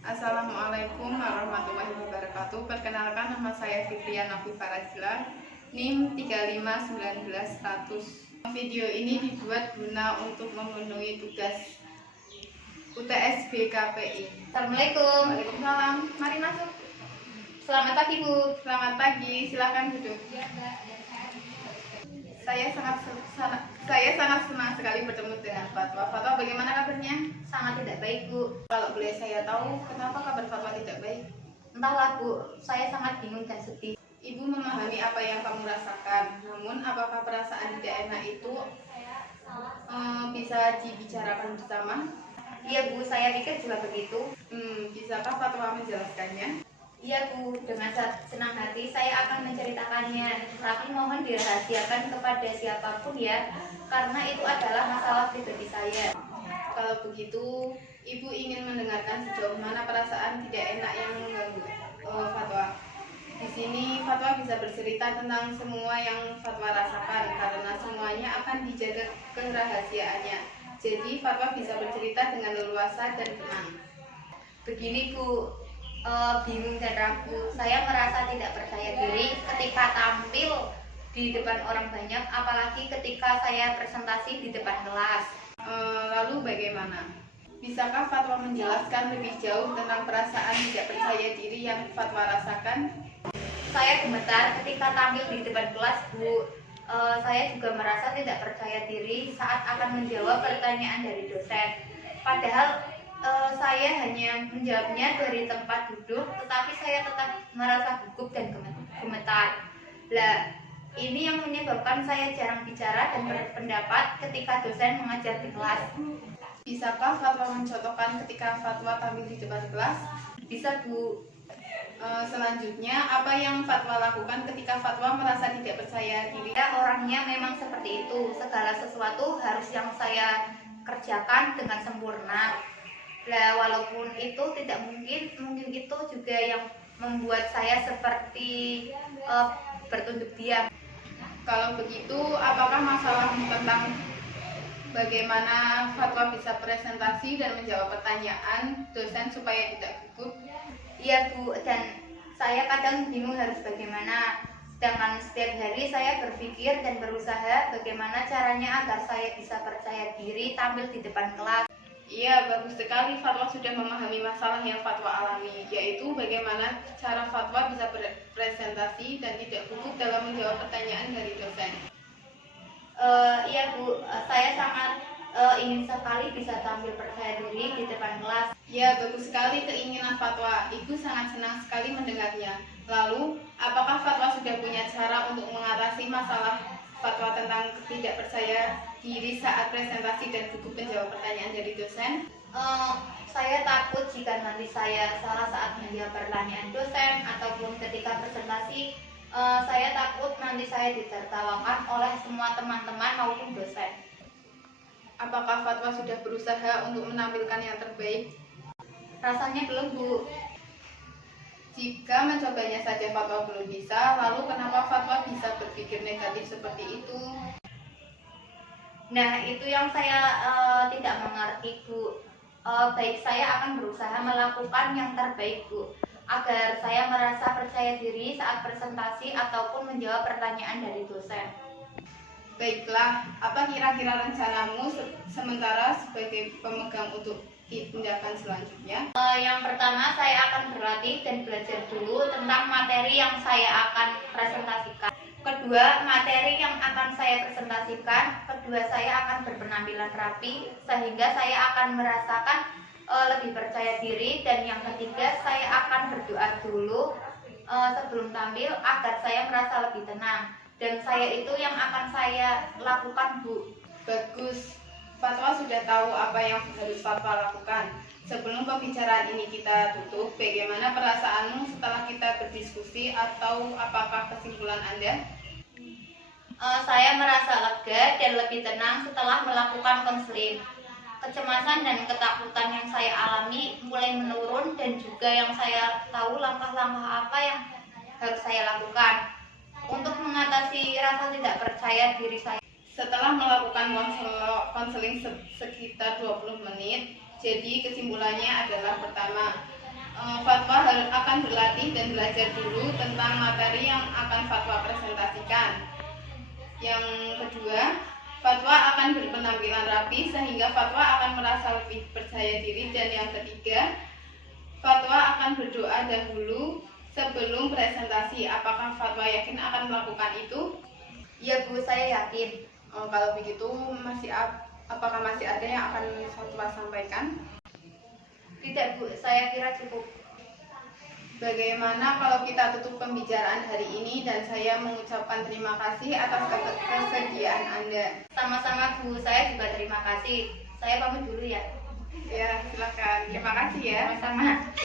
Assalamualaikum warahmatullahi wabarakatuh. Perkenalkan, nama saya Fitriana Nafifarajila, NIM 3519100. Video ini dibuat guna untuk memenuhi tugas UTS BKPI. Assalamualaikum. Waalaikumsalam. Mari masuk. Selamat pagi, Bu. Selamat pagi, silakan duduk. Saya sangat senang sekali bertemu dengan Fatwa. Fatwa, bagaimana kabarnya? Sangat tidak baik, Bu. Kalau boleh saya tahu, kenapa kabar Fatwa tidak baik? Entahlah, Bu. Saya sangat bingung dan sedih. Ibu memahami apa yang kamu rasakan. Namun, apakah perasaan tidak enak itu bisa dibicarakan bersama? Iya, Bu. Saya pikir juga begitu. Bisakah Fatwa menjelaskannya? Iya, Bu. Dengan senang hati saya akan menceritakannya. Tapi mohon dirahasiakan kepada siapapun ya, karena itu adalah masalah pribadi saya. Kalau begitu, Ibu ingin mendengarkan sejauh mana perasaan tidak enak yang mengganggu Fatwa. Di sini Fatwa bisa bercerita tentang semua yang Fatwa rasakan karena semuanya akan dijaga kerahasiaannya. Jadi Fatwa bisa bercerita dengan leluasa dan tenang. Begini, Bu. Bingung dan ragu. Saya merasa tidak percaya diri ketika tampil di depan orang banyak, apalagi ketika saya presentasi di depan kelas. Lalu bagaimana? Bisakah Fatwa menjelaskan lebih jauh tentang perasaan tidak percaya diri yang Fatwa rasakan? Saya gemetar ketika tampil di depan kelas, Bu. Saya juga merasa tidak percaya diri saat akan menjawab pertanyaan dari dosen. Padahal saya hanya menjawabnya dari tempat duduk, tetapi saya tetap merasa gugup dan gemetar. Lah, ini yang menyebabkan saya jarang bicara dan berpendapat ketika dosen mengajar di kelas. Bisakah Fatwa mencontohkan ketika Fatwa tampil di depan kelas? Bisa, Bu. Selanjutnya, apa yang Fatwa lakukan ketika Fatwa merasa tidak percaya diri? Saya orangnya memang seperti itu. Segala sesuatu harus yang saya kerjakan dengan sempurna. Nah, walaupun itu tidak mungkin itu juga yang membuat saya seperti bertunduk diam. Kalau begitu, apakah masalah tentang bagaimana Fatwa bisa presentasi dan menjawab pertanyaan dosen supaya tidak gugup? Iya, Bu, dan saya kadang bingung harus bagaimana. Sedangkan setiap hari saya berpikir dan berusaha bagaimana caranya agar saya bisa percaya diri tampil di depan kelas. Iya, bagus sekali Fatwa sudah memahami masalah yang Fatwa alami, yaitu bagaimana cara Fatwa bisa berpresentasi dan tidak gugup dalam menjawab pertanyaan dari dosen. Iya, Bu, saya sangat ingin sekali bisa tampil percaya diri di depan kelas. Ya, bagus sekali keinginan Fatwa. Ibu sangat senang sekali mendengarnya. Lalu, apakah Fatwa sudah punya cara untuk mengatasi masalah Fatwa tentang tidak percaya diri saat presentasi dan gugup menjawab pertanyaan dari dosen? Saya takut jika nanti saya salah saat menjawab pertanyaan dosen ataupun ketika presentasi. Saya takut nanti saya ditertawakan oleh semua teman-teman maupun dosen. Apakah Fatwa sudah berusaha untuk menampilkan yang terbaik? Rasanya belum, Bu. Jika mencobanya saja Fatwa belum bisa, lalu kenapa Fatwa bisa berpikir negatif seperti itu? Nah, itu yang saya tidak mengerti, Bu. Baik, saya akan berusaha melakukan yang terbaik, Bu, agar saya merasa percaya diri saat presentasi ataupun menjawab pertanyaan dari dosen. Baiklah, apa kira-kira rencanamu sementara sebagai pemegang untuk tindakan selanjutnya? Yang pertama, saya akan berlatih dan belajar dulu tentang materi yang saya akan presentasikan. Kedua, materi yang akan saya presentasikan. Kedua, saya akan berpenampilan rapi sehingga saya akan merasakan lebih percaya diri. Dan yang ketiga, saya akan berdoa dulu sebelum tampil agar saya merasa lebih tenang. Dan saya itu yang akan saya lakukan, Bu. Bagus, Fatwa sudah tahu apa yang harus Fatwa lakukan. Sebelum pembicaraan ini kita tutup, bagaimana perasaanmu setelah kita berdiskusi atau apakah kesimpulan Anda? Saya merasa lega dan lebih tenang setelah melakukan konseling. Kecemasan dan ketakutan yang saya alami mulai menurun dan juga yang saya tahu langkah-langkah apa yang harus saya lakukan untuk mengatasi rasa tidak percaya diri saya. Setelah melakukan konseling sekitar 20 menit, jadi kesimpulannya adalah pertama, Fatwa akan berlatih dan belajar dulu tentang materi yang akan fatwa presentasikan. Yang kedua, fatwa akan berpenampilan rapi sehingga fatwa akan merasa lebih percaya diri. Dan yang ketiga, fatwa akan berdoa dahulu sebelum presentasi. Apakah fatwa yakin akan melakukan itu? Ya Bu, saya yakin. Kalau begitu apakah masih ada yang akan fatwa sampaikan? Tidak Bu, saya kira cukup. Bagaimana kalau kita tutup pembicaraan hari ini dan saya mengucapkan terima kasih atas kesediaan Anda. Sama-sama Bu, saya juga terima kasih. Saya pamit dulu ya. Ya, silakan. Terima kasih ya. Sama-sama.